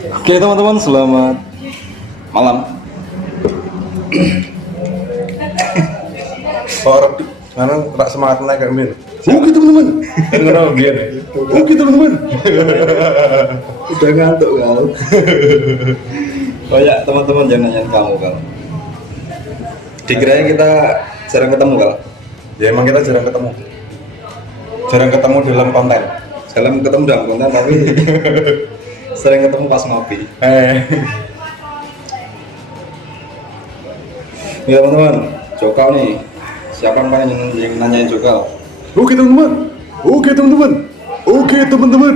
Oke teman-teman, selamat malam. Orang karena tak semangat naik kayak min. Oke teman-teman. Kenapa biar ya? Oke teman-teman. Udah ngantuk kau. Banyak teman-teman yang nanyain kamu kal. Dikiranya kita jarang ketemu kal. Ya emang kita jarang ketemu. Jarang ketemu dalam konten. Jarang ketemu dalam konten tapi sering ketemu pas ngopi. Ya teman-teman, Jokal nih. Siapa yang nanyain Jokal? Oke teman-teman. Oke teman-teman. Oke teman-teman.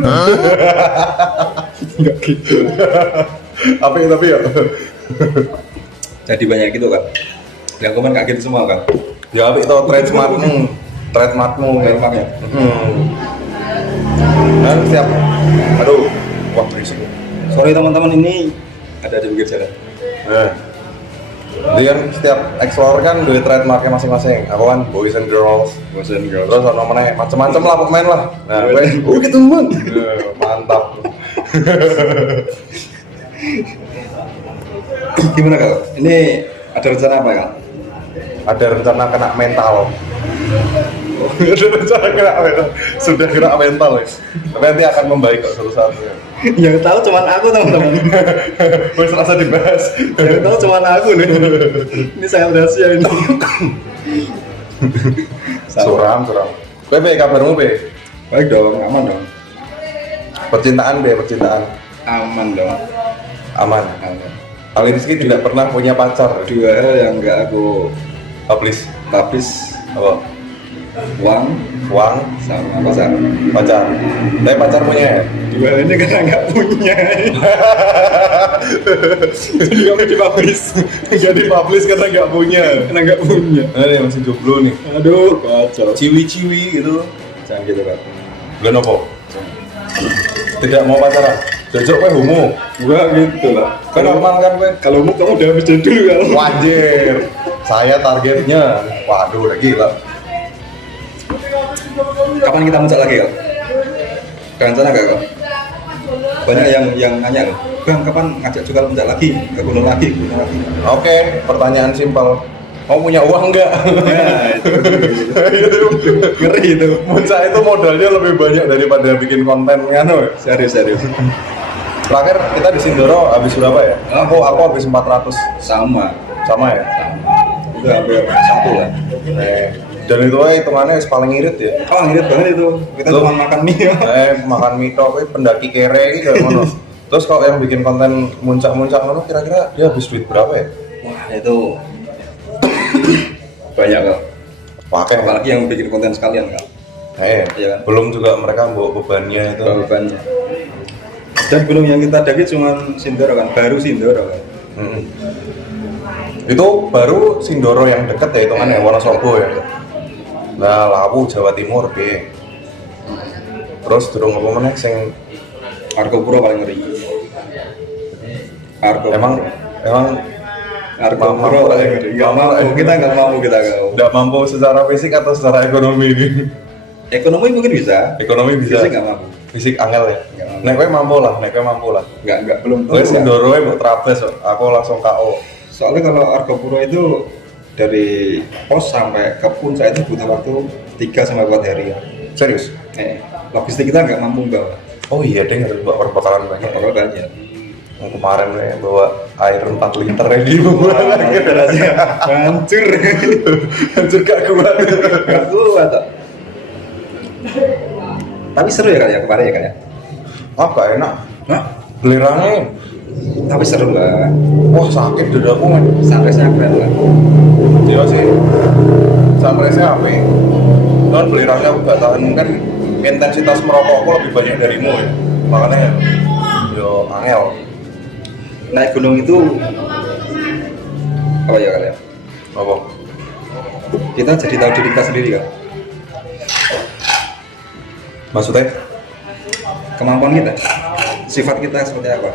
Enggak gitu. Tapi ya. Jadi banyak gitu kan. Yang komen kayak gitu semua kan. Ya tapi itu trademarkmu. Trademarknya. Dan setiap aduh, wah berisik. Sorry teman-teman, ini ada di pinggir jalan. Jadi kan setiap explore kan duit trademarknya masing-masing. Aku kan boys and girls. Terus ono meneh macam-macam lah pemain lah. Nah, oke teman. Mantap. Gimana kak? Ini ada rencana apa kak? Ada rencana kena mental. Ada rencana kena mental. Sudah kena mental ya. Tapi nanti akan membaik kok suatu saat. Yang tahu cuman aku teman-teman. Wes rasa dibahas. Yang tahu cuman aku nih. Ini sangat rahasia ini. Suram. Kowe be kabarmu be? Baik dong, aman dong. Percintaan. Aman dong. Aman. Aman. Ali Rizky tidak pernah punya pacar. Dua hal yang nggak aku Publish. Apa? Uang sama Pacar. Tapi pacar punya ya? dua hal ini karena nggak punya. Jadi kami dipublish. Nggak dipublish karena nggak punya. Karena nggak punya. Nah, dia masih jomblo nih. Aduh, kacau. Ciwi-ciwi gitu. Jangan gitu kan. Gak nopo. Tidak mau pacaran. Jojok kowe homo. Enggak gitu lah. Kan normal kan kowe. Kalau mau kamu udah habis dulu kan. Wajir. Saya targetnya. Waduh, udah gila. Kapan kita muncul lagi kak? Rencana gak kak? Banyak yang nanya loh, Bang kapan ngajak juga muncul lagi? Gak gunung lagi. Oke, pertanyaan simpel. Mau punya uang enggak? Ya, itu. Ngeri itu. Muncak itu modalnya lebih banyak daripada bikin konten kan. Serius. Terakhir kita di Sindoro habis berapa ya? Aku habis 400. Sama Sama ya? itu hampir satu lah. Dan itu aja hitungannya paling irit ya. Oh ngirit banget itu. Kita Tuh. cuma makan mie. Makan mie tok, pendaki kere gitu ngono. Terus kalau yang bikin konten muncak-muncak ngono kira-kira dia habis duit berapa ya? Wah itu banyak kak. Pakai Apalagi yang bikin konten sekalian kak. Iya kan? Belum juga mereka bawa bebannya itu. Bebannya. Dan gunung yang kita daki cuma Sindoro kan, baru Sindoro kan. Itu baru Sindoro yang deket ya hitungannya Wonosobo ya. Nah, Lawu Jawa Timur B. Terus durung apa meneh sing Argopuro paling ngeri. emang Argopuro paling ngeri. Nggak mampu kita. nggak mampu secara fisik atau secara ekonomi ini. Ekonomi mungkin bisa. Ekonomi bisa. Fisik nggak mampu. Fisik angel ya. Nggak mampu. Nek kowe mampu lah. Nggak belum. Kowe Sindoro mbok trapes kok. Aku langsung KO. Soalnya kalau Argopuro itu dari pos sampai ke puncak itu butuh waktu 3 sampai 4 hari ya. Serius? Logistik kita nggak mampu bawa. Oh iya deh, harus bawa perbekalan banyak. Kalau banyak. Yang kemarin ya bawa air 4 liter ya di bawah. Hancur. Hancur gak kuat. Nggak kuat. Tok. Tapi seru ya kak ya kemarin ya kak ya. Apa enak? Hah? Belerangnya. Tapi seru lah. Wah sakit dadaku men. Sampai keren lah. Iya sih. Sampresnya apa? Non belerangnya aku gak tahan kan intensitas merokokku lebih banyak darimu ya. Makanya yo angel. Naik gunung itu apa ya kak ya? Apa? Kita jadi tahu diri kita sendiri kan. Maksudnya? Kemampuan kita, sifat kita seperti apa?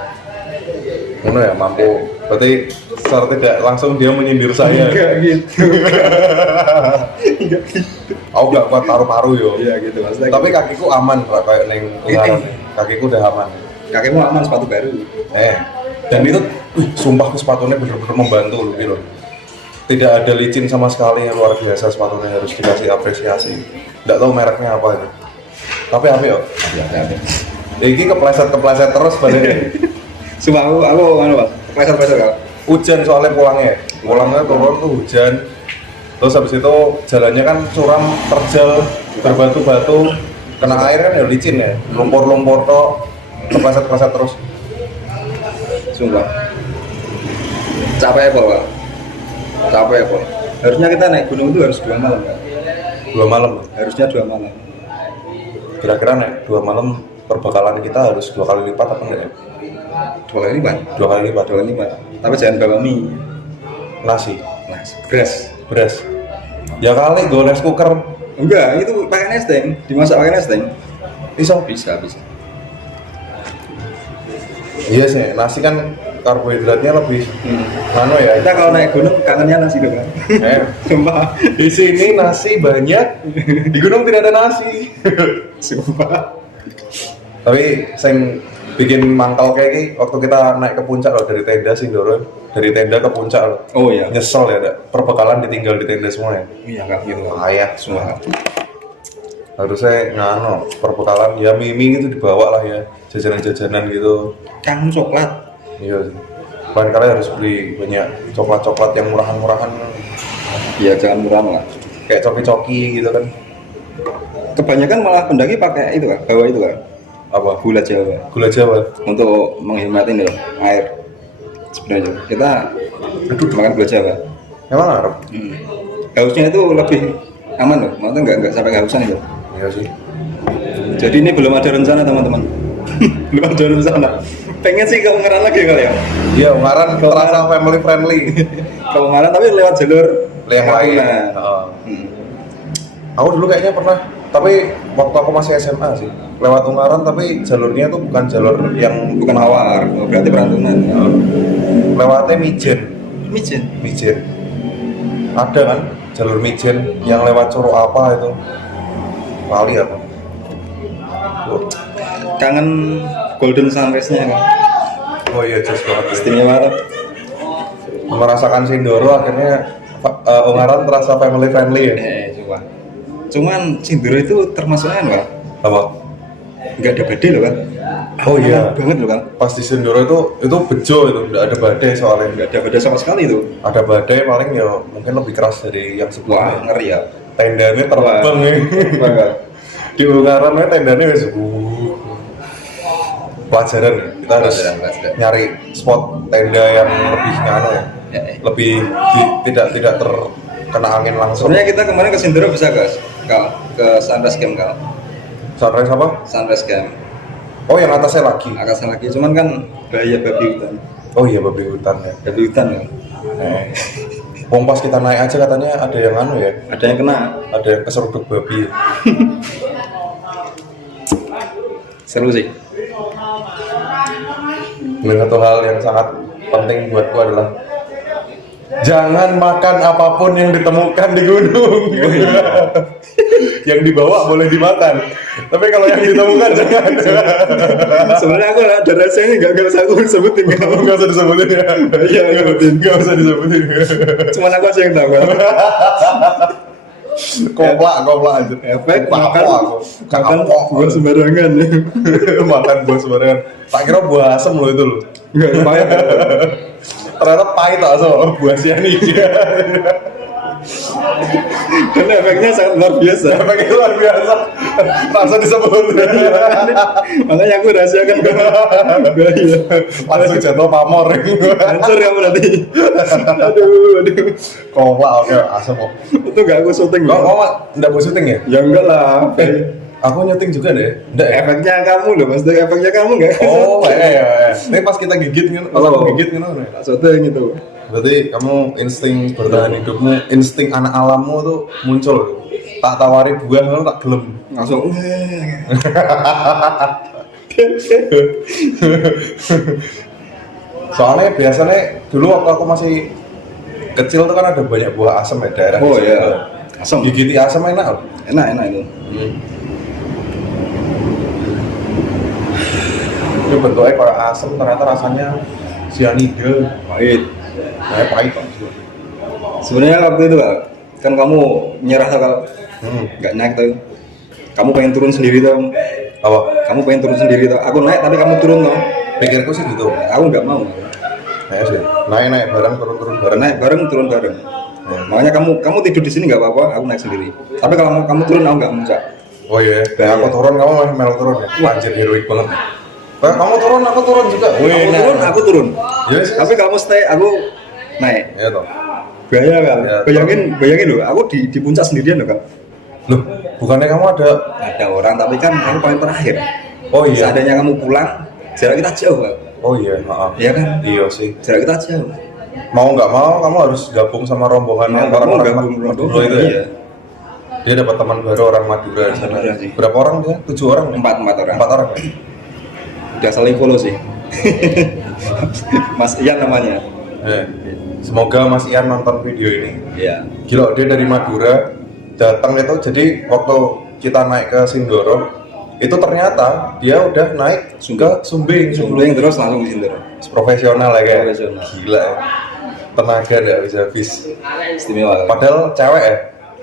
Mana ya mampu. Berarti secara tidak langsung dia menyindir saya. Enggak gitu. Aku gak kuat paru-paru yo. Iya gitu maksudnya. Tapi kakiku aman kayak neng kakiku udah aman. Kakekmu aman sepatu baru. Dan itu, sumpah sepatunya bener-bener membantu loh, gitu. Tidak ada licin sama sekali, luar biasa sepatunya, harus dikasih apresiasi. Nggak tahu mereknya apa itu. Tapi apa ya? Hati-hati. Ini kepleset terus badannya. Sumpah aku Pak. Pleset kalau. Hujan soalnya pulangnya turun tuh hujan. Terus habis itu jalannya kan curam, terjal, berbatu-batu, kena air kan ya licin ya, lumpur-lumpur toh, kepleset terus. Sumpah. Capek Pak. Harusnya kita naik gunung itu harus 2 malam kan? 2 malam. Harusnya 2 malam. Kira-kira naik 2 malam perbekalan kita harus 2 kali lipat apa enggak ya? 2 kali lipat. 2 kali lipat. Tapi jangan bawa mie. Nasi, Beras. ya kali gue rice cooker. Enggak, itu pakai nesting, dimasak pakai nesting. Bisa. Iya sih, nasi kan karbohidratnya lebih ya. Kita kalau naik gunung kangennya nasi dong kan. Sumpah. Di sini nasi banyak, di gunung tidak ada nasi. Sumpah. Tapi saya bikin mangkal kayak gini waktu kita naik ke puncak loh, dari tenda Sindoro, dari tenda ke puncak loh. Oh iya. Nyesel ya, ada perbekalan ditinggal di tenda semua ya. Iya enggak gitu. Ayah semua. Harusnya perbekalan ya mimi gitu dibawa lah ya, jajanan gitu. Kangen coklat. Iya sih. Lain kali harus beli banyak coklat yang murahan-murahan. Iya jangan murah lah. Kayak coki-coki gitu kan. Kebanyakan malah pendaki pakai itu kan, bawa itu kan. Apa? Gula Jawa. Gula Jawa. Untuk menghemat ini loh, air. Sebenarnya kita makan gula Jawa. Emang Arab? Hausnya itu lebih aman loh, maksudnya nggak sampai kehausan itu. Iya sih. Jadi ini belum ada rencana teman-teman. Belum ada rencana. Pengen sih ke Ungaran lagi kali ya. Iya, Ungaran terasa family friendly. Ke Ungaran tapi lewat jalur Yang lain. Aku dulu kayaknya pernah, tapi waktu aku masih SMA sih, lewat Ungaran tapi jalurnya tuh bukan jalur yang bukan Mawar, berarti Perantunan. Lewatnya Mijen. Mijen. Ada kan jalur Mijen yang lewat Curug apa itu? Wali apa? Kangen golden sunrise-nya kan. Oh iya, jelas banget. Istimewa banget. Merasakan Sindoro akhirnya Ungaran terasa family friendly ya. Coba. Cuman Sindoro itu termasuknya kan, Apa? Nggak ada badai loh kan. Oh iya. Banget loh kan. Pas di Sindoro itu bejo itu, nggak ada badai soalnya. Nggak ada badai sama sekali itu. Ada badai paling ya mungkin lebih keras dari yang Wah, sebelumnya. ngeri ya. Tendanya terbang nih. Di Ungaran tendanya wis pelajaran ya. Kita harus Pelajaran. nyari spot tenda yang lebih ya. Lebih tidak terkena angin langsung. Sebenarnya kita kemarin ke Sindoro bisa guys, ke Sunrise Camp kal. Sunrise apa? Sunrise Camp. Oh, yang atasnya lagi. Atasnya lagi, cuman kan bahaya babi hutan. Oh iya, babi hutan ya. Babi hutan kan. Wong pas kita naik aja katanya ada yang ya. Ada yang kena. Ada yang keseruduk babi. Seru sih. Dan satu hal yang sangat penting buatku adalah jangan makan apapun yang ditemukan di gunung. Yang dibawa boleh dimakan, tapi kalau yang ditemukan jangan. Sebenarnya aku ada rasanya nggak usah aku sebutin. Nggak usah disebutin ya. Iya, nggak usah disebutin. Cuman aku aja yang tahu kan. Koplak aja. Efek makan kapok. buah sembarangan. Makan buah sembarangan. Tak kira buah asem loh itu loh. Enggak pahit. Ternyata pahit asem buah sianida. Karena efeknya sangat luar biasa. Efeknya luar biasa. Rasa disebut. Makanya aku rahasiakan ke bahaya. Langsung jatuh pamor. Hancur kamu nanti. Aduh. Koplak oke asem kok. Itu nggak aku syuting Kok loh. enggak mau syuting ya? Ya enggak lah. Aku nyuting juga deh. Enggak ya? Efeknya kamu loh, maksudnya efeknya kamu nggak? Oh, iya. Ini pas kita gigit kan, pas aku gigit kan. Syuting itu. Berarti kamu insting bertahan hidupmu, insting anak alammu tuh muncul. Tak tawari buah kamu tak gelem. Langsung. Soalnya biasanya dulu waktu aku masih kecil tuh kan ada banyak buah asam ya daerah. Oh di situ. iya. Asam. Gigiti asam enak loh. Enak itu. Ini bentuknya kayak asam, ternyata rasanya cyanida. Pahit. Pahit Pak. Sebenarnya waktu itu kan kamu nyerah kalau nggak naik tuh. Kamu pengen turun sendiri tuh. Apa? Kamu pengen turun sendiri tuh. Aku naik tapi kamu turun tuh. Pikirku sih gitu. Aku nggak mau. Naik sih. Naik bareng, turun bareng. Naik bareng, turun bareng. Makanya kamu tidur di sini nggak apa-apa. Aku naik sendiri. Tapi kalau kamu turun aku nggak mau. Oh iya, aku turun, kamu masih melu turun ya? Anjir, heroik banget. Kamu turun, aku turun juga. Kamu turun, aku turun. Yes. Tapi kamu stay, aku naik. Iya toh. Gaya kan? Ya, bayangin loh, aku di puncak sendirian loh kan. Loh, bukannya kamu ada Orang, tapi kan aku paling terakhir. Oh iya. Seandainya kamu pulang, jarak kita jauh kan? Oh iya, maaf. Iya kan? Iya sih. Jarak kita jauh. Mau nggak mau, kamu harus gabung sama rombongan orang-orang Madura itu ya. Iya. Dia dapat teman baru orang Madura di sana. Madura sih. Berapa orang dia? 7 orang? Empat orang. 4 orang ya? Udah saling follow sih. Mas Ian namanya. Semoga Mas Ian nonton video ini. Iya. Gila, dia dari Madura datang itu, jadi waktu kita naik ke Sindoro itu ternyata dia udah naik ke Sumbing terus langsung di Sindoro. Profesional ya kayak. Profesional. Gila ya. Tenaga nggak bisa habis. Istimewa. Padahal cewek ya.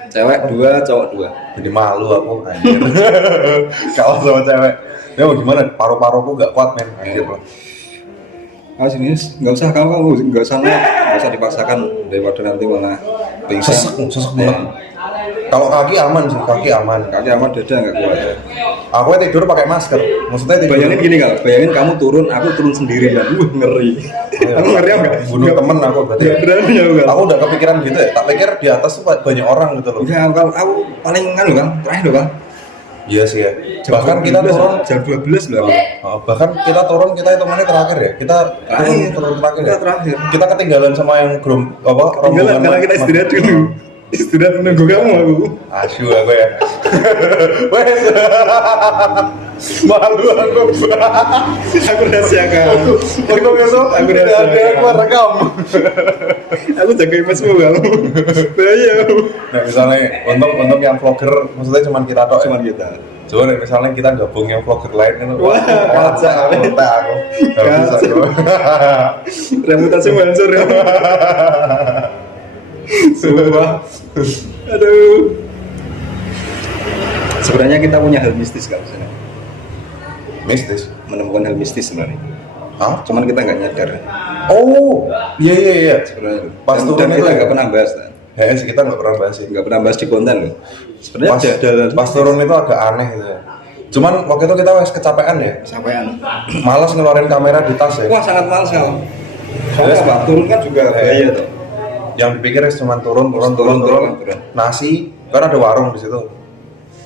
Cewek 2, cowok 2. Jadi malu aku anjir. Kalau sama cewek. Ya mau gimana? Paru-paruku nggak kuat men. Anjir loh. Sini nggak usah kamu nggak usah dipaksakan daripada nanti malah pingsan. Sesek banget. Kalau kaki aman sih, kaki aman, dada nggak kuat. Aku tidur pakai masker. Maksudnya tidur. Bayangin gini bayangin kamu turun, aku turun sendiri dan ngeri. Aku ngeri apa? Bunuh temen aku berarti. Nggak berani ya kan? Aku udah kepikiran gitu ya. Tak pikir di atas tuh banyak orang gitu loh. Ya aku paling kan loh kan, terakhir loh kan. Iya sih ya. Bahkan kita turun jam 12 loh. Bahkan kita turun kita hitungannya terakhir ya. Kita turun terakhir ya. Kita ketinggalan sama yang rombongan. Karena kita istirahat dulu. Istirahat menunggu kamu aku. Asyik aku ya. Wes. Malu aku. Aku rahasiakan. Untuk itu aku tidak ada yang merekam. Aku jaga image-mu kamu. Bahaya. Nah misalnya untuk yang vlogger, maksudnya cuma kita tok. Cuman kita. Coba misalnya kita gabung yang vlogger lain kan. Wah, kacau. Kontak aku. Gak bisa aku. Reputasi hancur ya. Sumpah. Aduh. Sebenarnya kita punya hal mistis kalau sana. Mistis. Menemukan hal mistis sebenarnya. Hah? Cuman kita nggak nyadar. Oh, iya. Sebenarnya. Pas Dan turun itu kita ya? nggak pernah bahas. Kan? Kita nggak pernah bahas sih. Nggak pernah bahas di konten loh. Sebenarnya Pas turun itu agak aneh gitu ya. Cuman waktu itu kita wes kecapean ya. Kecapean. Malas ngeluarin kamera di tas ya. Wah sangat males kalau. Soalnya apa? Turun kan juga bahaya tuh. Yang dipikir cuma turun. Nasi, kan ada warung di situ.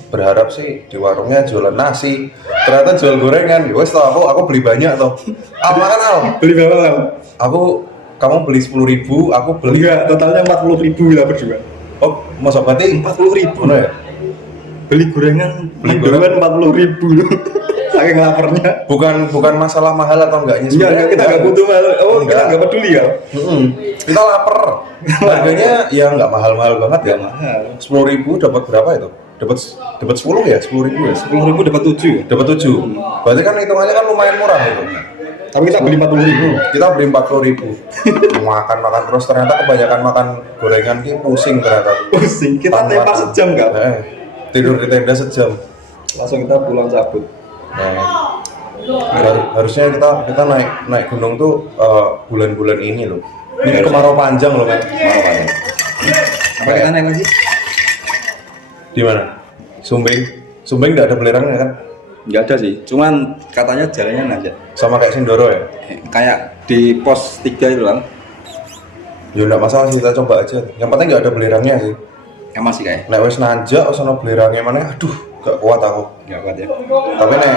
Berharap sih di warungnya jualan nasi. Ternyata jual gorengan. Wes tau aku beli banyak tuh. Makan Al. Beli berapa Al? Kamu beli 10.000, aku beli. Enggak, totalnya 40.000 kita berdua. Oh, masa berarti 40.000. Mana ya? Beli gorengan 40.000 loh. Saking laparnya. Bukan masalah mahal atau enggaknya Enggak, kita enggak butuh mahal. Kita enggak peduli ya. Kita lapar. Harganya ya enggak mahal-mahal banget ya. Mahal. 10.000 dapat berapa itu? Dapat 10 ya? 10.000 ya? 10.000 dapat 7. Dapat 7. Berarti kan hitungannya kan lumayan murah itu. Tapi kita beli 40.000. Kita beli 40.000. Makan terus ternyata kebanyakan makan gorengan ki pusing ternyata. Pusing. Kita tembak sejam enggak? Tidur di tenda sejam. Langsung kita pulang cabut. Harusnya kita naik gunung tuh bulan-bulan ini loh. Ini kemarau panjang loh kan. Kemarau panjang. Apa kita naik lagi? Di mana? Sumbing nggak ada belerangnya kan? Nggak ada sih. Cuman katanya jalannya aja. Sama kayak Sindoro ya? Kayak di pos 3 itu kan. Ya nggak masalah sih, kita coba aja. Yang penting nggak ada belerangnya sih. Masih kayak. Nek wis nanjak, wis ana belerangnya mana? Aduh, gak kuat aku. Nggak kuat ya. Tapi nek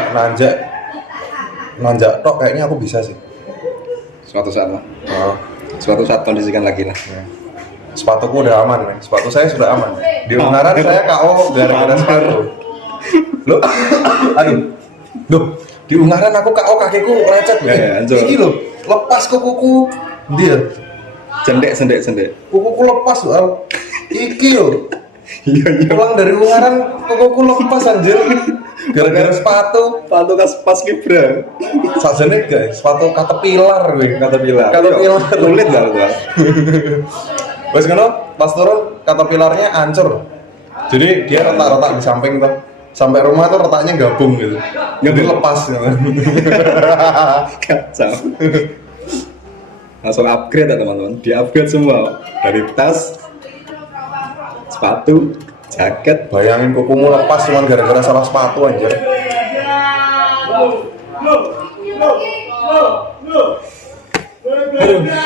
nanjak tok kayaknya aku bisa sih. Suatu saat lah. Oh. Suatu saat kondisikan lagi lah. Ya. Sepatuku udah aman, men. Sepatu saya sudah aman. Di Ungaran saya KO gara-gara sepatu. Loh, aduh, di Ungaran aku KO kakiku lecet. Iki loh, lepas kukuku. Dia. Cendek. Kukuku lepas loh. Iki loh. Iya iya. Pulang dari Ungaran kukuku lepas anjir. Gara-gara sepatu. Sepatu pas kibra. Sakjane guys, sepatu caterpillar weh. Caterpillar. Sulit Enggak tuh. Wes ngono, pas turun caterpillarnya hancur. Jadi dia retak-retak di samping tuh. Sampai rumah tuh retaknya gabung gitu. Jadi lepas gitu. Kacau. Langsung upgrade ya teman-teman. Di upgrade semua dari tas, sepatu, jaket. Bayangin kukumu lepas cuma gara-gara salah sepatu anjir.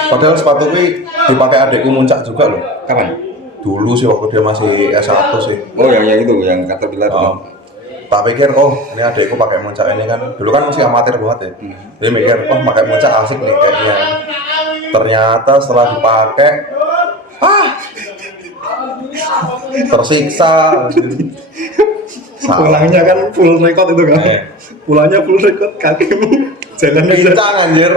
Padahal sepatu ini dipakai adikku muncak juga loh. Kapan? Dulu sih waktu dia masih S1 sih. Oh yang itu yang Caterpillar. Oh. Tak pikir, oh ini adikku pakai muncak ini kan. Dulu kan masih amatir banget ya. Jadi mikir, oh pakai muncak asik nih kayaknya. Ternyata setelah dipakai, tersiksa. Pulangnya kan full record itu kan. Pulangnya full record kakimu jalan aja. Pincang anjir.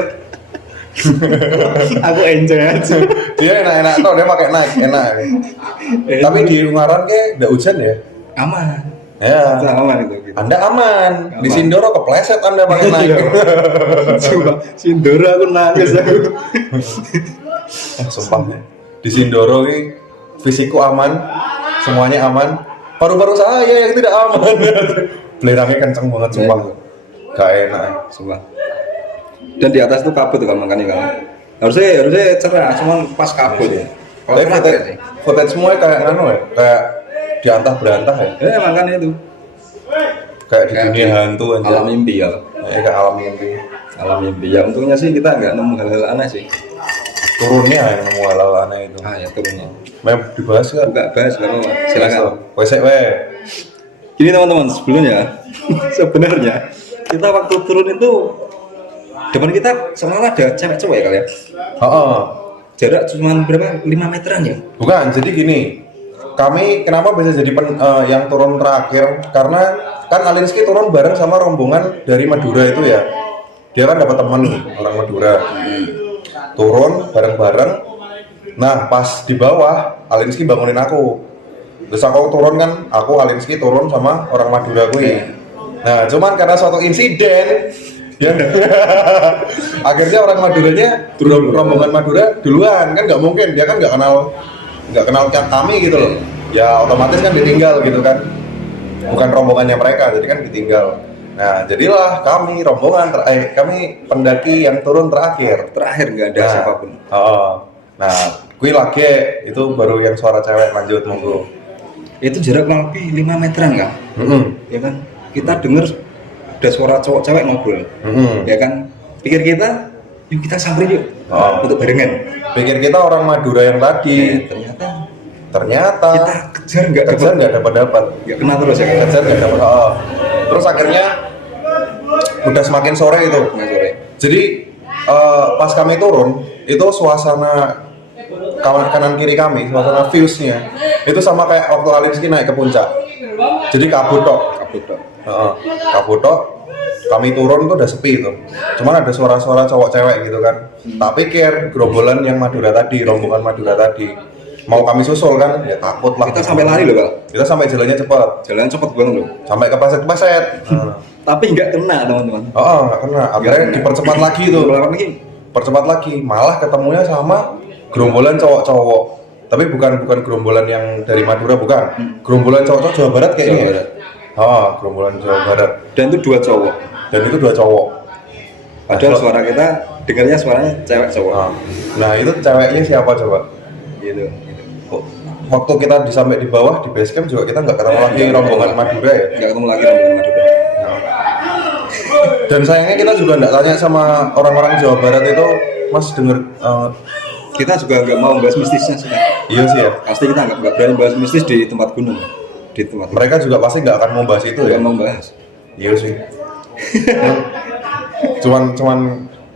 Aku enjoy aja. Dia enak-enak tau, dia pakai Nike, enak. Tapi di Ungaran kayak udah hujan ya? Aman. Ya. Aman itu. Gitu. Anda aman. Di Sindoro kepleset Anda pakai Nike. Coba Sindoro aku nangis aku. Sumpah nih. Di Sindoro ini fisikku aman, semuanya aman. Paru-paru saya yang tidak aman. Belerangnya kenceng banget sumpah. Gak enak. Sumpah. Dan di atas tuh kabut kan makanya kan. Harusnya cerah, cuman pas kabut ya. Tapi footage semua kayak nganu ya, kayak diantah berantah ya. Makanya itu. Kayak di dunia hantu aja. Alam mimpi ya. Kayak alam mimpi. Alam mimpi. Ya untungnya sih kita nggak nemu hal-hal aneh sih. Turunnya yang nemu hal-hal aneh itu. Ya turunnya. Mem dibahas nggak? Nggak bahas nggak apa-apa. Silakan. Wesek we. Gini teman-teman, sebelumnya sebenarnya kita waktu turun itu depan kita sebenarnya ada cewek cowok ya kali ya. Jarak cuma berapa? 5 meteran ya? Bukan, jadi gini. Kami kenapa bisa jadi yang turun terakhir? Karena kan Alinsky turun bareng sama rombongan dari Madura itu ya. Dia kan dapat teman orang Madura. Turun bareng-bareng. Nah, pas di bawah Alinsky bangunin aku. Terus aku turun kan, aku Alinsky turun sama orang Madura gue. Nah, cuman karena suatu insiden yang akhirnya orang Maduranya rombongan Madura duluan, kan nggak mungkin, dia kan nggak kenal kami gitu loh. Ya otomatis kan ditinggal gitu kan, bukan rombongannya mereka, jadi kan ditinggal. Nah jadilah kami rombongan kami pendaki yang turun terakhir nggak ada siapapun. Nah gue lagi itu baru yang suara cewek, lanjut monggo. Itu jarak kurang lebih 5 meteran kan? Ya kan, kita dengar ada suara cowok cewek ngobrol. Ya kan, pikir kita yuk kita samperin yuk untuk barengan. Pikir kita orang Madura yang tadi, ternyata kita kejar nggak dapat nggak kena terus ya, kejar nggak dapat. Terus akhirnya udah semakin sore itu. Jadi pas kami turun itu suasana kanan kiri kami, suasana viewsnya itu sama kayak waktu Alinsky naik ke puncak. Jadi kabut tok. Kami turun tuh udah sepi tuh. Cuman ada suara-suara cowok cewek gitu kan. Tak pikir gerombolan yang Madura tadi, rombongan Madura tadi mau kami susul kan, ya takut lah. Kita sampai lari loh, Pak. Kita sampai jalannya cepat. Jalan cepat banget loh. Sampai ke Paset. Tapi nggak kena, teman-teman. Nggak kena. Akhirnya dipercepat lagi tuh. Percepat lagi. Malah ketemunya sama gerombolan cowok-cowok. Tapi bukan gerombolan yang dari Madura, bukan. Gerombolan cowok-cowok Jawa Barat kayaknya. Gerombolan Jawa Barat. Dan itu dua cowok. Padahal suara kita dengarnya suaranya cewek cowok. Nah itu ceweknya siapa coba? Gitu. Waktu kita sampai di bawah di base camp juga kita nggak ketemu lagi rombongan Madura ya? Nggak ketemu lagi rombongan Madura. Dan sayangnya kita juga nggak tanya sama orang-orang Jawa Barat itu, Mas denger. Kita juga nggak mau bahas mistisnya sih. Iya sih ya. Pasti kita nggak berani bahas mistis di tempat gunung. Di tempat. Mereka juga pasti nggak akan mau bahas itu ya. Mau bahas. Iya sih. cuman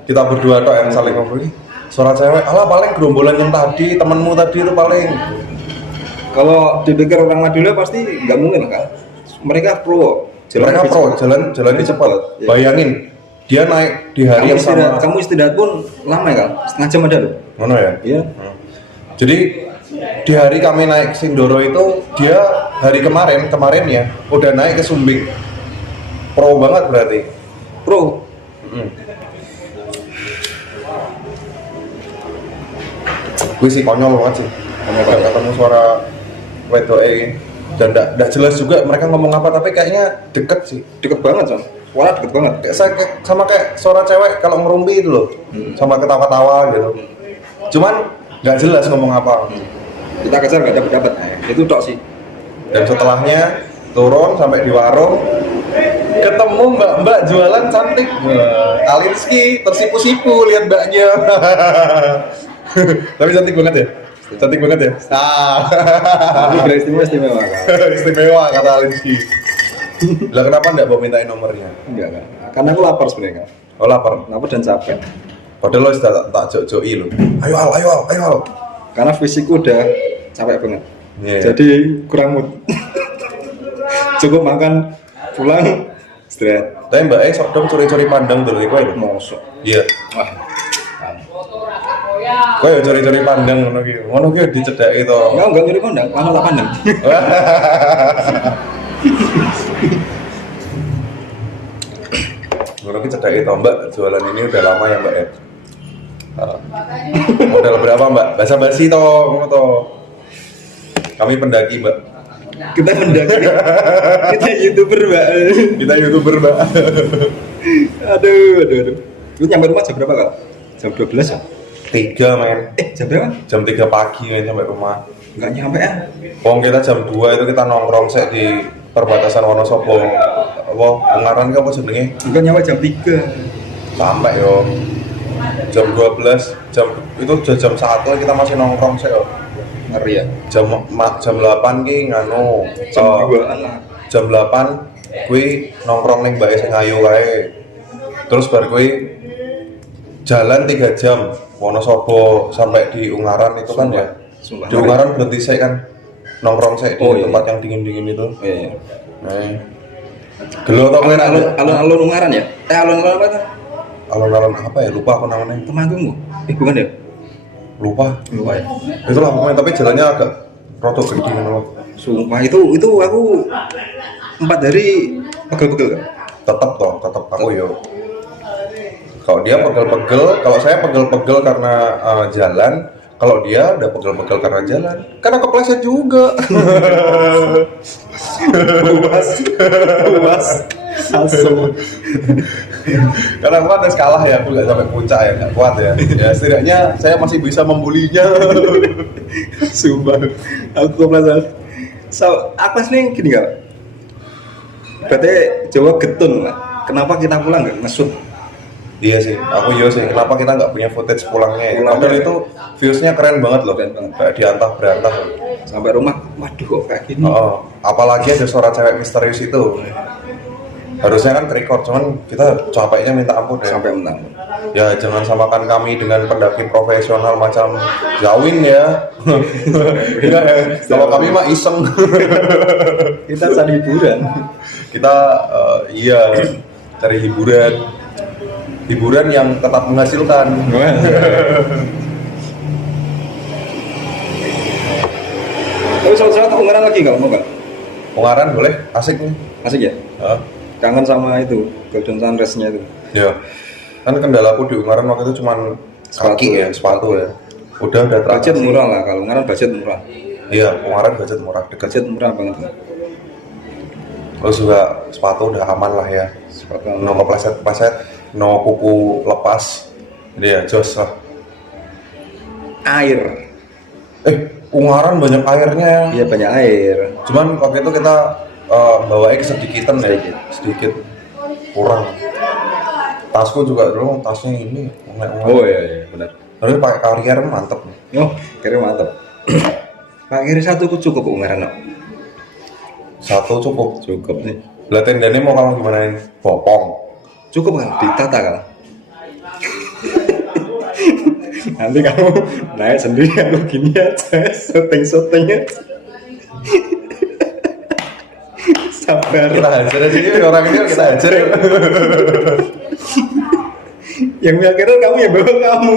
kita berdua tok yang saling ngobrol. Suara cewek, alah paling gerombolan yang tadi, temanmu tadi itu paling. Kalau dipikir orang Madura pasti nggak mungkin kan. Mereka pro. Jalannya cepat. Ya. Bayangin, dia naik di hari yang sama. Kamu istirahat pun lama ya kan? Setengah jam ada loh. Mana ya? Iya. Jadi di hari kami naik ke Sindoro itu dia hari kemarin ya udah naik ke Sumbing. Pro banget berarti. Pro. Gue sih konyol banget sih. Gak ketemu suara wedok ini. Dan gak jelas juga mereka ngomong apa, tapi kayaknya deket sih. Deket banget Son. Suara deket banget. Sama kayak suara cewek kalau ngerumpi itu loh. Sama ketawa-ketawa gitu. Cuman gak jelas ngomong apa. Kita kejar nggak dapat. Itu tok sih. Dan setelahnya turun sampai di warung, ketemu mbak-mbak jualan cantik. Alinski tersipu-sipu lihat mbaknya. Tapi cantik banget ya. Cantik banget ya. Ini beristimewa kan? Istimewa kata Alinski. Lah kenapa enggak mau mintain nomornya? Enggak. Karena aku lapar sebenarnya. Oh lapar. Lapar dan capek. Padahal lo sudah tak jok-joki lo. Ayo Al. Karena fisikku udah capek banget. Yeah. Jadi kurang mood. Cukup makan, pulang, istirahat. Tapi mbak sok dong curi-curi pandang dulu iku lho. Mosok. Iya. Wah. Kowe yo curi-curi pandang ngono ki. Ngono ki dicedhaki to. Enggak nyuri kondang, langsung tak pandang. Ngono ki cedhaki to, Mbak. Jualan ini udah lama ya, Mbak ya. Modal berapa, Mbak? Basa-basi to, ngono to. Kami pendaki, Mbak. Kita mendaki. Kita YouTuber, Mbak. Kita YouTuber, Mbak. Aduh. Lu nyampe rumah jam berapa, Kak? Jam 12 ya? 3 men. Jam berapa? Jam 3 pagi men sampai rumah. Enggak nyampe ya? Wong kita jam 2 itu kita nongkrong sek di perbatasan Wonosobo. Apa Ungaran ki apa jenenge? Enggak nyampe jam 3. Sampai yo. Jam 12, itu jam 1 kita masih nongkrong sek yo. Ngeri ya? Jam 8 ki nganu. Jam 2-an lah. Jam 8 kuwi nongkrong ning Mbak sing ayu kae. Terus bar kuwi jalan 3 jam Wonosobo sampai di Ungaran itu kan ya. Sumpah. Di Ungaran berhenti saya kan nongkrong saya di tempat yang dingin-dingin itu. Iya. Nah. Gelo to kowe Alun-alun Ungaran ya? Alun-alun apa tuh? alun-alun apa ya? Lupa aku namanya. Temanggung. Bukan ya? Lupa. Lupa ya. Itulah pokoknya tapi jalannya agak rada gede ngono. Sumpah itu aku 4 hari pegel-pegel kan? Tetap aku yo. Kalau dia pegel-pegel, kalau saya pegel-pegel karena jalan, kalau dia udah pegel-pegel karena jalan, karena kepleset juga. Puas. Langsung. Karena aku kan tes kalah ya, aku nggak sampai puncak ya, nggak kuat ya. Ya setidaknya saya masih bisa membulinya. Sumpah. Aku kepleset. Apa sih gini gak? Berarti Jawa getun lah. Kenapa kita pulang nggak ngesut? Iya sih, aku iya sih. Kenapa kita nggak punya footage pulangnya? Padahal itu viewsnya keren banget loh, kayak diantah berantah. Sampai rumah, waduh kok kayak gini. Apalagi ada suara cewek misterius itu. Harusnya kan record, cuman kita capeknya minta ampun ya. Sampai menang. Ya jangan samakan kami dengan pendaki profesional macam Zawin ya. Enggak ya. Kalau kami mah iseng. Kita cari hiburan. Kita iya cari hiburan yang tetap menghasilkan. Tapi soal-soal ke Ungaran lagi nggak mau nggak? Ungaran boleh, asik nih. Asik ya? Kangen sama itu Golden Sunrise-nya itu. Ya, kan kendalaku di Ungaran waktu itu cuman sepatu ya. Udah Budget murah lah, kalau Ungaran budget murah. Iya, Ungaran budget murah, dekat. Budget murah banget. Terus juga sepatu udah aman lah ya. Sepatu No kepleset, no kuku lepas. Jadi ya jos lah. air. Ungaran banyak airnya. Iya banyak air. Cuman waktu itu kita bawain kesedikitan ya, sedikit kurang. Tasku juga dulu tasnya ini. Oh iya benar. Tapi pakai karier mantep. Oh kira mantep. Pakai satu cukup Ungaran no? Satu cukup. Cukup nih. Lah tendanya mau kamu gimanain? Bopong. Cukup kan? Ditata kan? Nanti kamu naik sendiri, aku gini aja, syuting-syutingnya. Sabar. Kita hajar aja yuk, orang ini kita hajar yuk. Yang akhirnya kamu yang bawa kamu.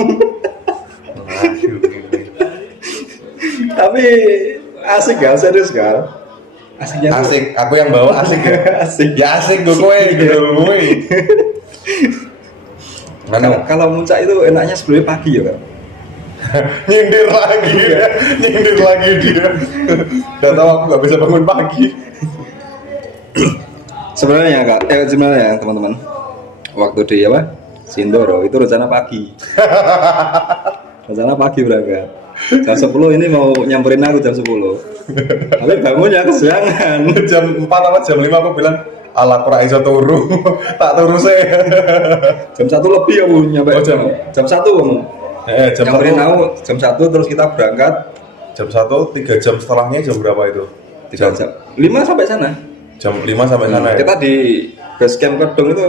Tapi asik gak, serius gak? Asiknya tuh- Asik, aku yang bawa asik ya. Asik. Ya asik gue gitu gue. Kalau, kalau muncak itu enaknya sebelumnya pagi ya kan? Nyindir lagi dia, nyindir lagi dia. Udah tahu aku nggak bisa bangun pagi. Sebenarnya kak, sebenarnya teman-teman, waktu di apa? Sindoro itu rencana pagi. Rencana pagi berangkat. Jam 10 ini mau nyamperin aku jam 10. Tapi bangunnya kesiangan. Jam 4 apa jam 5 aku bilang ala kurang iso turu. Tak turu sih. Jam 1 lebih aku nyampe. Oh, jam 1 kamu. Jam Nyamperin 1 aku jam 1 terus kita berangkat jam 1 3 jam setelahnya jam berapa itu? 3 jam. 5 sampai sana. Jam 5 sampai sana ya. Kita di base camp Kedung itu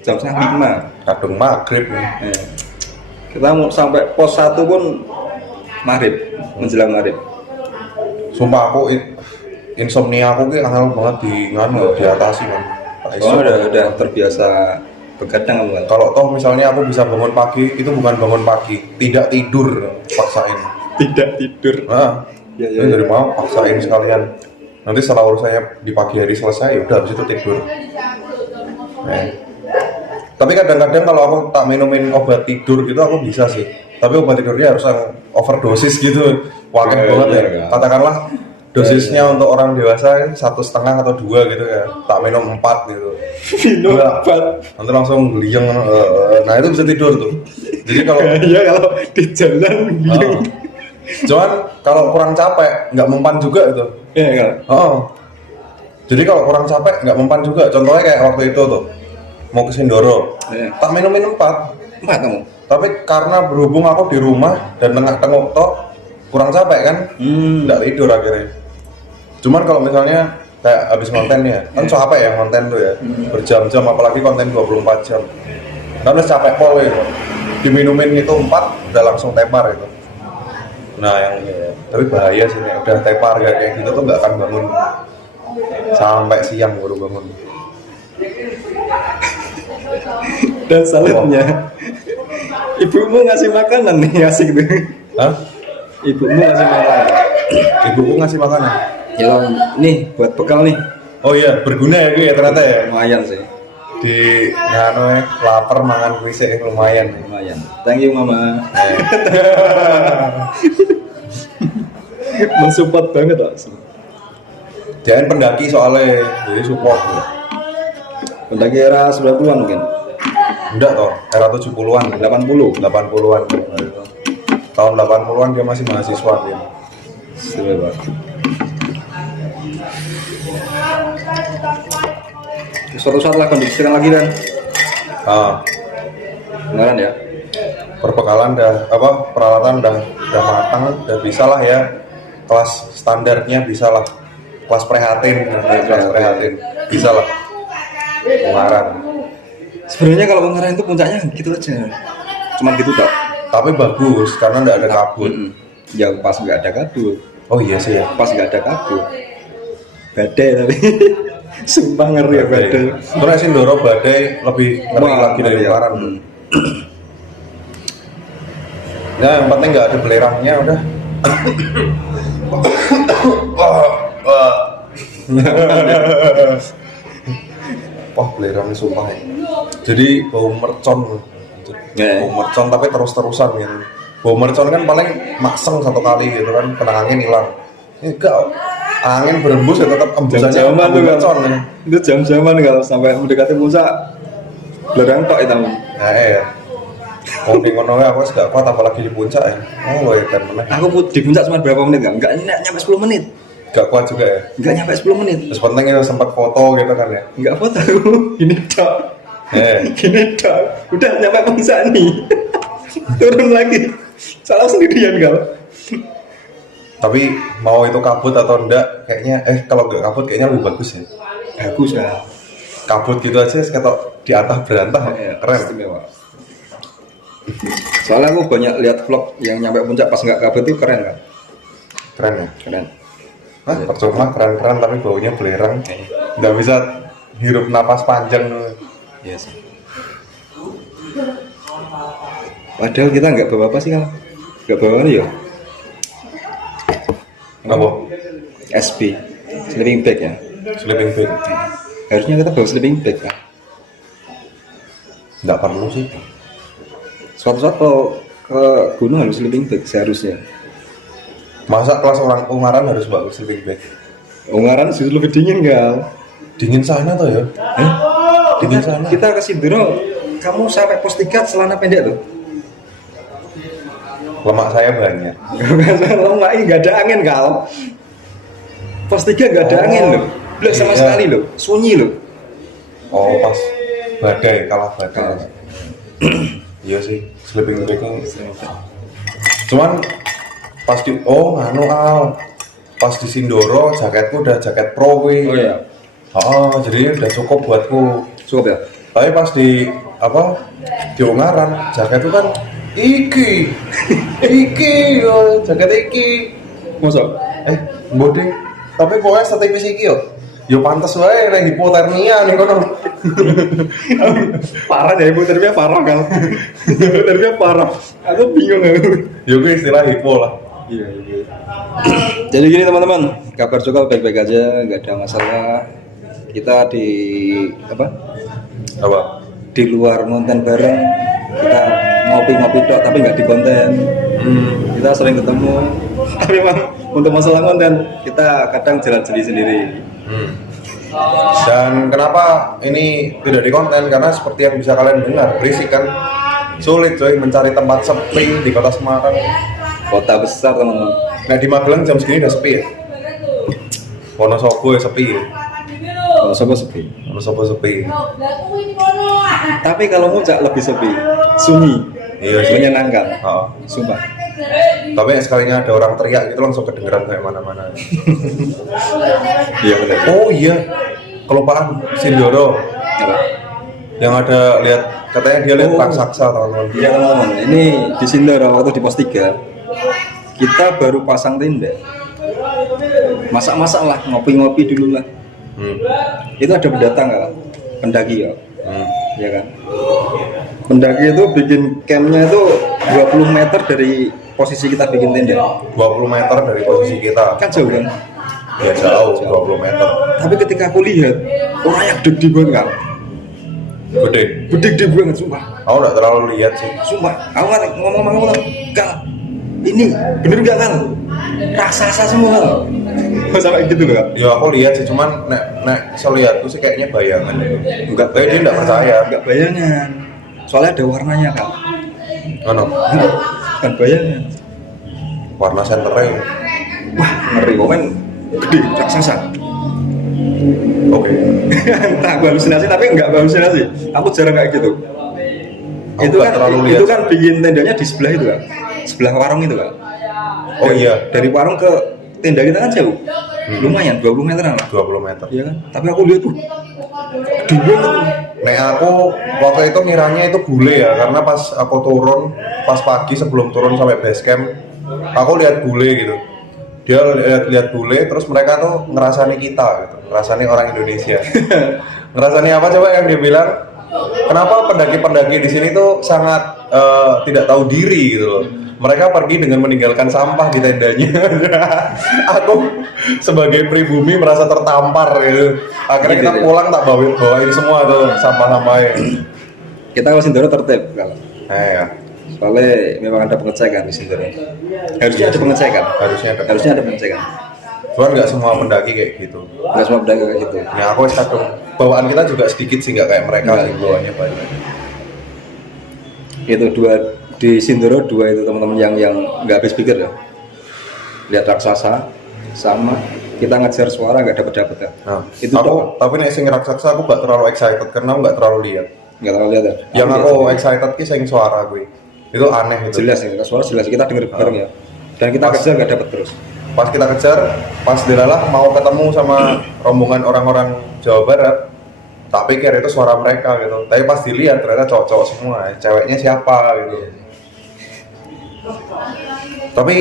jam 5. Kadung maghrib nih. Ya. Kita mau sampai pos 1 pun maghrib, menjelang maghrib. Sumpah aku insomnia aku ki angel banget di nganu diatasi kan. Tak iso. Oh, udah terbiasa begadang kamu kan. Kalau toh misalnya aku bisa bangun pagi, itu bukan bangun pagi, tidak tidur, paksain. Tidak tidur. Nah, Ya, ya, ini ya. dari mau paksain sekalian. Nanti setelah urusannya di pagi hari selesai, ya udah habis itu tidur. Nah. Tapi kadang-kadang kalau aku tak minumin obat tidur gitu aku bisa sih. Tapi obat tidurnya harus yang overdosis gitu, wakil Ya, banget ya. ya. Katakanlah dosisnya untuk orang dewasa 1,5 atau 2 gitu ya. Tak minum 4 gitu. Minum Enggak. obat. Nanti langsung geliang. Nah itu bisa tidur tuh. Jadi kalau Iya kalau di jalan gitu. cuman kalau kurang capek nggak mempan juga itu. Iya kan. Jadi kalau kurang capek nggak mempan juga. Contohnya kayak waktu itu tuh mau ke Sindoro, Iya. tak minumin 4. 4 kamu. Tapi karena berhubung aku di rumah dan tengah-tengah tok kurang capek kan, nggak tidur akhirnya. Cuman kalau misalnya kayak habis konten ya, kan capek ya konten tuh ya, berjam-jam apalagi konten 24 jam. Kan udah capek pol ya, diminumin itu 4 udah langsung tepar itu. Nah yang tapi bahaya sih nih, udah tepar kayak gitu tuh nggak akan bangun sampai siang baru bangun. Dan salutnya ibumu ngasih makanan nih asik tuh. Hah? Ibumu ngasih makanan. Ibuku ngasih makanan. Ya nih buat bekal nih. Oh iya, berguna ya gue ya ternyata ya. Lumayan sih. Di nganu ya, lapar mangan kuise lumayan. Lumayan. Thank you mama. Mensupport banget loh. Jangan pendaki soalnya, jadi support. Pendaki era 90-an mungkin. Enggak toh, era 70-an, 80-an. Tahun 80-an dia masih mahasiswa dia. Sebentar. Suatu saat lah kondisikan lagi kan. Beneran ya. Perbekalan peralatan udah matang, udah bisa lah ya. Kelas standarnya bisa lah. Kelas prihatin, bisa lah. Pengarang. Sebenarnya kalau pengarang itu puncaknya gitu aja. Cuman gitu tak. Tapi bagus karena nggak ada kabut. Ya pas nggak ada kabut. Oh iya sih ya. Pas nggak ada kabut. Badai tapi. Sumpah ngeri ya badai. Terus Sindoro badai lebih ngeri lagi dari ya. Ungaran. Ya yang penting nggak ada belerangnya udah. Wah belerangnya sumpah ya. Jadi bau mercon. Ya. Bau mercon tapi terus-terusan gitu. Bau mercon kan paling makseng satu kali gitu kan, kena angin hilang. Ini enggak, angin berembus ya tetap embusannya Jam-jaman bau tuh kan. mercon ya. Itu jam-jaman kalau sampai mendekati puncak belerang tok itu. Nah iya. Mau di ngono aku gak kuat apalagi di puncak ya. Oh ya kan meneh. Aku di puncak cuma berapa menit enggak nyampe 10 menit. Gak kuat juga ya. Enggak nyampe 10 menit. Terus penting itu sempat foto gitu kan ya. Enggak foto aku. Gini tok. Gini tok. Udah nyampe puncak nih. Turun lagi. Salah sendirian kau. Tapi mau itu kabut atau enggak kayaknya kalau nggak kabut kayaknya lebih bagus ya. Bagus ya. Kabut gitu aja ketok di atas berantah keren. Istimewa. Soalnya aku banyak lihat vlog yang nyampe puncak pas nggak kabut itu keren kan. Keren ya. Keren. Hah, percuma keren-keren tapi baunya belerang. Nggak bisa hirup napas panjang. Iya sih. Padahal kita nggak bawa apa sih kan? Nggak bawa ini ya. Apa? SB, sleeping bag ya. Sleeping bag. Harusnya kita bawa sleeping bag kan. Nggak perlu sih. Suatu-suatu kalau ke gunung harus sleeping bag seharusnya. Masa kelas orang Ungaran harus bawa sleeping bag? Ungaran justru lebih dingin kan? Dingin sana tuh ya. Dingin sana. Kita ke Sindoro, kamu sampai pos 3 celana pendek tuh. Lemak saya banyak. Lemak ini nggak ada angin kal. Pos 3 nggak ada angin loh. Belum sama Iya. sekali loh, sunyi loh. Oh pas badai, kalah badai. Iya sih, sleeping bag ini. Cuman pas di nganu Al. Pas di Sindoro jaketku udah jaket pro kuwi. Oh iya, Jadi udah cukup buatku. cukup ya. Tapi pas di di Ungaran jaket itu kan iki jaket iki Masuk. mbode tapi pokoknya setipis iki yo pantes wae nek hipotermia ning kono. Parah deh, hipotermia parah kan. Hipotermia parah. Aku bingung aku. Yo kuwi istilah hipo lah. Iya. Jadi gini teman-teman, kabar juga baik-baik aja, nggak ada masalah. Kita di Apa? di luar konten bareng, kita ngopi-ngopi tok tapi nggak di konten. Kita sering ketemu, tapi memang untuk masalah konten kita kadang jalan sendiri. Dan kenapa ini tidak di konten? Karena seperti yang bisa kalian dengar, berisik kan. Sulit coy mencari tempat sepi di kota Semarang. Kota besar teman-teman. Nah di Magelang jam segini udah sepi ya. Wonosobo ya sepi. Kalau sobat sepi. Wonosobo sepi. Tapi kalau Puncak lebih sepi, sunyi, Iya sih. menyenangkan. Oh. Sumpah. Tapi sekalinya ada orang teriak gitu langsung kedengeran kayak mana-mana. Iya benar. Oh iya, kelupaan Sindoro Apa? yang ada lihat katanya dia lihat Oh. raksasa teman-teman. Iya teman-teman, ini di Sindoro waktu di pos 3 kita baru pasang tenda. Masak-masak lah, ngopi-ngopi dulu lah. Itu ada pendatang kan, pendaki ya, ya kan. Pendaki itu bikin campnya itu 20 meter dari posisi kita bikin tenda. 20 meter dari posisi kita. Kan jauh kan. Ya jauh, 20 meter. Tapi ketika aku lihat orangnya gede banget kan, Gede. gede banget sumpah. Aku nggak terlalu lihat sih. Sumpah, aku kan ngomong Kal, ini bener gak Kal? Raksasa semua. Sampai gitu loh Kal. Ya aku lihat sih, cuman nek selihatku sih kayaknya bayangan. Enggak, Tapi dia nggak percaya. enggak bayangan. Soalnya ada warnanya Kal. Ano? Bukan bayangan. Warna senternya. Wah, ngeri komen gede, raksasa. Oke. Entah aku halusinasi tapi enggak halusinasi. Aku jarang kayak gitu. Aku Itu nggak kan terlalu itu lihat. kan bikin tendanya di sebelah itu kan. Sebelah warung itu kan. Oh iya, Dari warung ke tenda kita kan jauh. Lumayan 20 meteran lah. 20 meter. Iya kan? Tapi aku lihat tuh gede banget. Nek aku waktu itu ngiranya itu bule ya, karena pas aku turun, pas pagi sebelum turun sampai base camp, aku lihat bule gitu. Dia lihat bule, terus mereka tuh ngerasani kita gitu, ngerasani orang Indonesia. Ngerasani apa coba yang dia bilang? Kenapa pendaki-pendaki di sini tuh sangat tidak tahu diri gitu loh. Mereka pergi dengan meninggalkan sampah di tendanya. Aku sebagai pribumi merasa tertampar gitu. Akhirnya kita pulang tak bawain semua tuh sampah-sampahnya. Kita kalau Sindoro tertib kalau. Ya. Soalnya memang ada pengecekan di Sindoro. Harusnya ada pengecekan. Harusnya ada pengecekan. Cuman nggak semua pendaki kayak gitu. Enggak semua pedagang kayak gitu. Ya aku kadang bawaan kita juga sedikit sih, nggak kayak mereka sih bawaannya banyak. Itu dua di Sindoro dua itu teman-teman yang nggak habis pikir ya. Lihat raksasa sama kita ngejar suara nggak dapat ya. Nah, Itu aku tapi nek sing raksasa aku nggak terlalu excited karena aku nggak terlalu lihat. nggak terlalu lihat ya. Yang aku excited ki sing suara gue. Itu aneh itu. Jelas ya, suara jelas kita denger bareng ya. Dan kita kejar nggak dapat terus. Pas kita kejar, pas dilalah mau ketemu sama rombongan orang-orang Jawa Barat, tak pikir itu suara mereka gitu. Tapi pas dilihat ternyata cowok-cowok semua, ceweknya siapa gitu. Tapi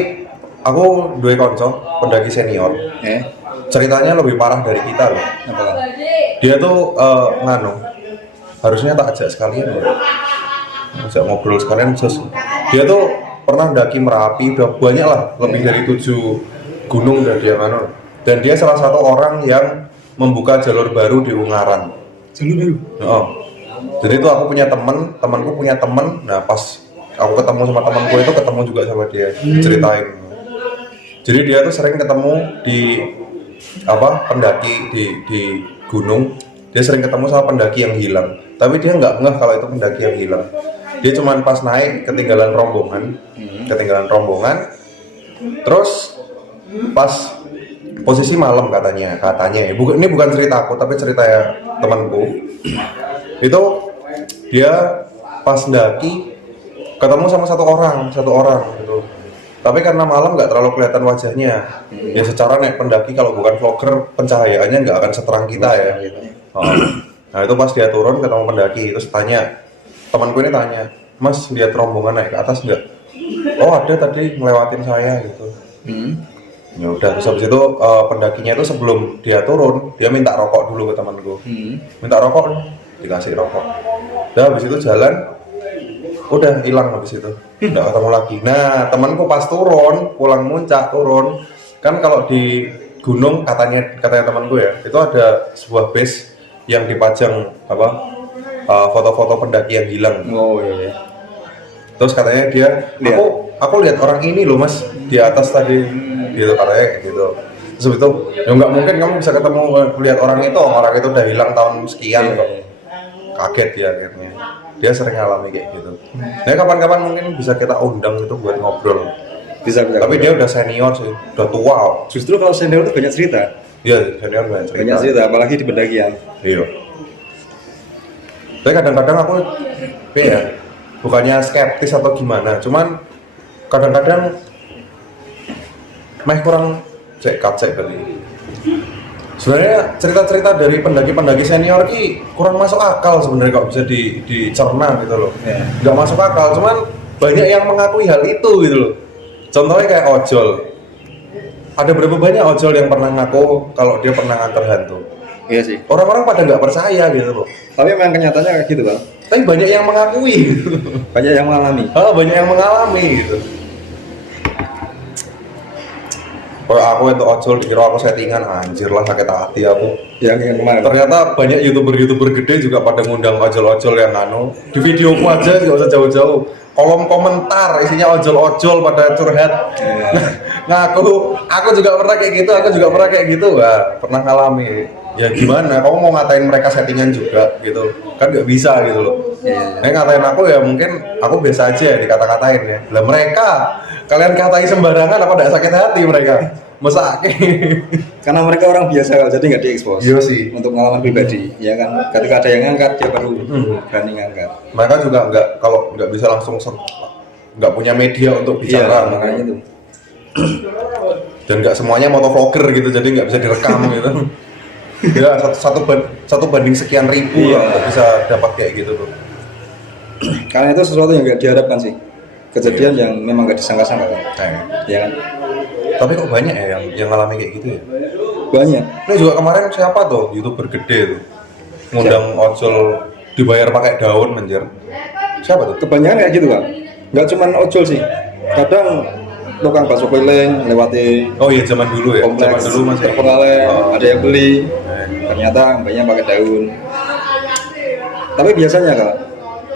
aku dua konco pendaki senior, ceritanya lebih parah dari kita loh. Apa? Dia tuh harusnya tak ajak sekalian ya. Ajak ngobrol sekalian. Dia tuh pernah mendaki Merapi, udah banyak lah, lebih dari 7 gunung dan dia salah satu orang yang membuka jalur baru di Ungaran. Jalur baru. Oh. Jadi itu aku punya temanku punya teman. Nah pas aku ketemu sama temanku itu ketemu juga sama dia, ceritain. Jadi dia tuh sering ketemu di pendaki di gunung. Dia sering ketemu sama pendaki yang hilang. Tapi dia nggak ngeh kalau itu pendaki yang hilang. Dia cuman pas naik ketinggalan rombongan. Terus pas posisi malam katanya ya. Ini bukan cerita aku tapi cerita ya temanku. Itu dia pas ndaki ketemu sama satu orang gitu. Tapi karena malam nggak terlalu kelihatan wajahnya. Ya secara naik pendaki kalau bukan vlogger pencahayaannya nggak akan seterang kita ya. Oh. Nah itu pas dia turun ketemu pendaki terus temanku ini tanya, Mas lihat rombongan naik ke atas nggak? Oh ada tadi ngelewatin saya gitu. Ya udah terus habis itu pendakinya itu sebelum dia turun dia minta rokok dulu ke temanku. Minta rokok dikasih rokok. Udah habis itu jalan udah hilang habis itu nggak ketemu lagi. Nah temanku pas pulang turun kan kalau di gunung katanya temanku ya itu ada sebuah base yang dipajang foto-foto pendaki yang hilang. Oh iya. Terus katanya dia aku lihat orang ini loh mas di atas tadi gitu katanya gitu. Terus itu ya nggak mungkin kamu bisa ketemu lihat orang itu udah hilang tahun sekian kok. Kaget dia akhirnya. Dia sering ngalami kayak gitu. Nah kapan-kapan mungkin bisa kita undang itu buat ngobrol. Bisa. Tapi dia udah senior sih, udah tua. Justru kalau senior itu banyak cerita. Iya senior banyak cerita. Banyak cerita, apalagi di pendakian. Iya. Tapi kadang-kadang aku bukannya skeptis atau gimana, cuman kadang-kadang kurang cek kali. Sebenarnya cerita-cerita dari pendaki-pendaki senior ini kurang masuk akal sebenarnya kok bisa dicerna gitu loh. Nggak masuk akal, cuman banyak yang mengakui hal itu gitu loh. Contohnya kayak ojol. Ada berapa banyak ojol yang pernah ngaku kalau dia pernah nganter hantu? Iya sih. Orang-orang pada nggak percaya gitu loh. Tapi memang kenyataannya kayak gitu bang. Tapi banyak yang mengakui gitu. Banyak yang mengalami. Banyak yang mengalami gitu. Kalau aku itu ojol dikira aku settingan, anjir lah sakit hati aku. Yang kemarin. Ternyata banyak youtuber gede juga pada ngundang ojol-ojol yang di videoku aja nggak usah jauh-jauh. Kolom komentar isinya ojol-ojol pada curhat. Aku juga pernah kayak gitu, Wah, pernah ngalami. Ya gimana? Kamu mau ngatain mereka settingan juga gitu? Kan nggak bisa gitu loh. Ngatain aku ya mungkin aku biasa aja dikata-katain ya. Lah mereka kalian katain sembarangan apa enggak sakit hati mereka? Masa Karena mereka orang biasa jadi nggak diekspos. Iya sih. Untuk pengalaman pribadi, ya kan. Ketika ada yang ngangkat dia baru berani ngangkat. Mereka juga kalau nggak bisa langsung nggak punya media untuk bicara. Iya, makanya tuh. Dan nggak semuanya motovlogger gitu, jadi nggak bisa direkam gitu. Ya satu banding sekian ribu untuk bisa dapat kayak gitu tuh. Karena itu sesuatu yang nggak diharapkan sih. Kejadian yang memang nggak disangka-sangka kan. Ya kan. Tapi kok banyak ya yang ngalami kayak gitu ya? Banyak. Ini juga kemarin siapa tuh YouTuber gede tuh ngundang ojol dibayar pakai daun anjir. Siapa tuh? Kebanyakan kayak gitu kan. Nggak cuma ojol sih. Kadang tukang bakso keliling lewati. Oh iya zaman dulu ya. Kompleks, zaman dulu masih terpengaruh, ada yang beli. Ternyata banyak pakai daun. Tapi biasanya kak,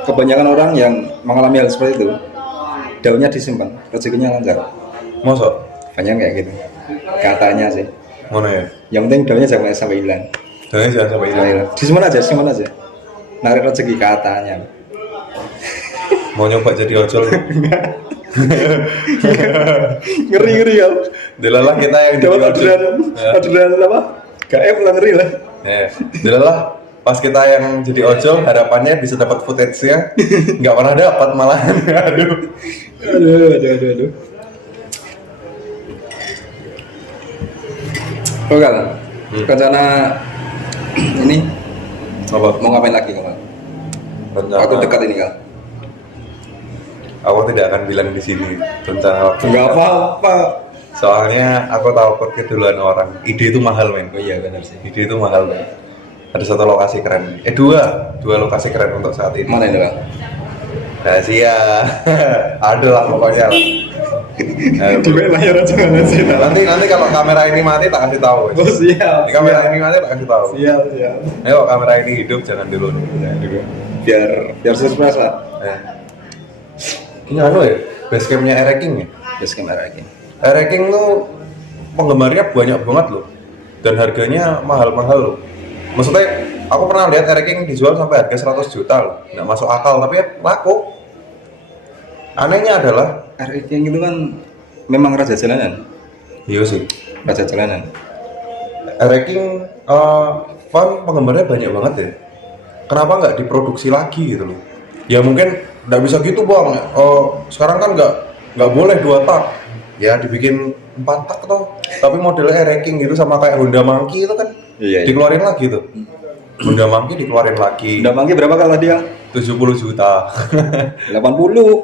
kebanyakan orang yang mengalami hal seperti itu, daunnya disimpan, rezekinya lancar. Masa? Banyak kayak gitu. Katanya sih. Mana ya? Yang penting daunnya jangan sampai hilang. Daunnya jangan sampai hilang. Disimpan aja. Narik rezeki katanya. Mau nyoba jadi ojol? Ngeri ya. Delalah kita yang jadi ojol. Adrenalin apa? KF lah ngeri lah. Delalah pas kita yang jadi ojol harapannya bisa dapat footage-nya, nggak pernah dapat malahan. Aduh. Oke kan? Rencana ini Apa? mau ngapain lagi kamu? Waktu dekat ini kan? Aku tidak akan bilang di sini rencana waktu. Enggak apa-apa. Soalnya aku takut keduluan orang. Ide itu mahal men. Oh iya benar sih. Ide itu mahal men. Ada satu lokasi keren. Dua lokasi keren untuk saat ini. Mana itu kan? Rahasia. Ada lah pokoknya. Di layar aja nggak sih? Nanti kalau kamera ini mati tak kasih tahu. Oh siap. Di kamera ini mati tak kasih tahu. Siap siap. Ayo kamera ini hidup jangan dulu. Biar surprise lah. Ini anu ya, basecampnya Ereking ya. Terus kamera lagi. Ereking tuh penggemarnya banyak banget loh, dan harganya mahal-mahal loh. Maksudnya aku pernah lihat Ereking dijual sampai harga 100 juta loh, nggak masuk akal tapi ya laku. Anehnya adalah, King itu kan memang raja jalanan. iya sih, Raja jalanan. Ereking penggemarnya banyak banget ya. Kenapa nggak diproduksi lagi gitu loh? Ya mungkin nggak bisa gitu bang. Sekarang kan nggak boleh 2 tak. Ya dibikin 4 tak toh. Tapi modelnya Ereking gitu sama kayak Honda Monkey itu kan Iya, iya. dikeluarin lagi tuh. Honda Monkey dikeluarin lagi. Udah mangki berapa kalah dia? 70 juta. 80.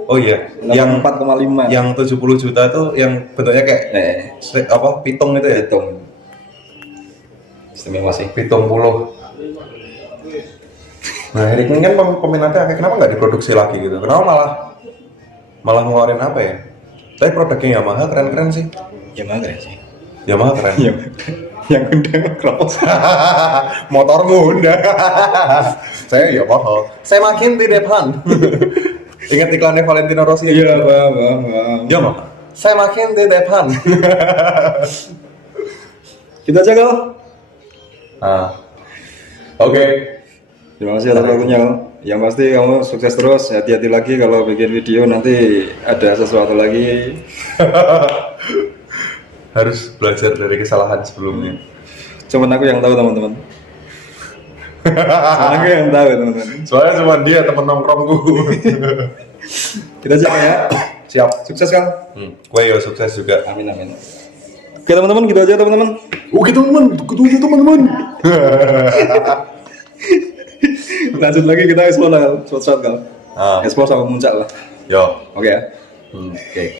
Oh iya, yang 4,5. yang 70 juta tuh yang bentuknya kayak apa? Pitung itu ya? Hitung. Istimewa sih. Pitung puluh. Nah, ini kan peminatnya kenapa nggak diproduksi lagi gitu? Kenapa malah ngeluarin apa ya? Tapi produknya Yamaha keren-keren sih. Yamaha keren sih. Yamaha keren. Yang undang Cross. Motor Honda. Saya Yamaha. Saya makin di depan. Ingat iklannya Valentino Rossi? Iya, bang. Yamaha. Saya makin di depan. Kita aja kau. Oke. Terima kasih atas waktunya. Yang pasti kamu sukses terus. Hati-hati lagi kalau bikin video nanti ada sesuatu lagi. Harus belajar dari kesalahan sebelumnya. Cuman aku yang tahu teman-teman. Cuman aku yang tahu teman-teman. Soalnya cuma dia temen nongkrongku. Kita aja ya. Siap. Sukses kan? Gue yo sukses juga. Amin. Oke teman-teman, gitu aja teman-teman. Oke teman-teman. Lanjut lagi kita explore lah, shot kan. Explore sama puncak lah. Yo. Oke ya. Oke.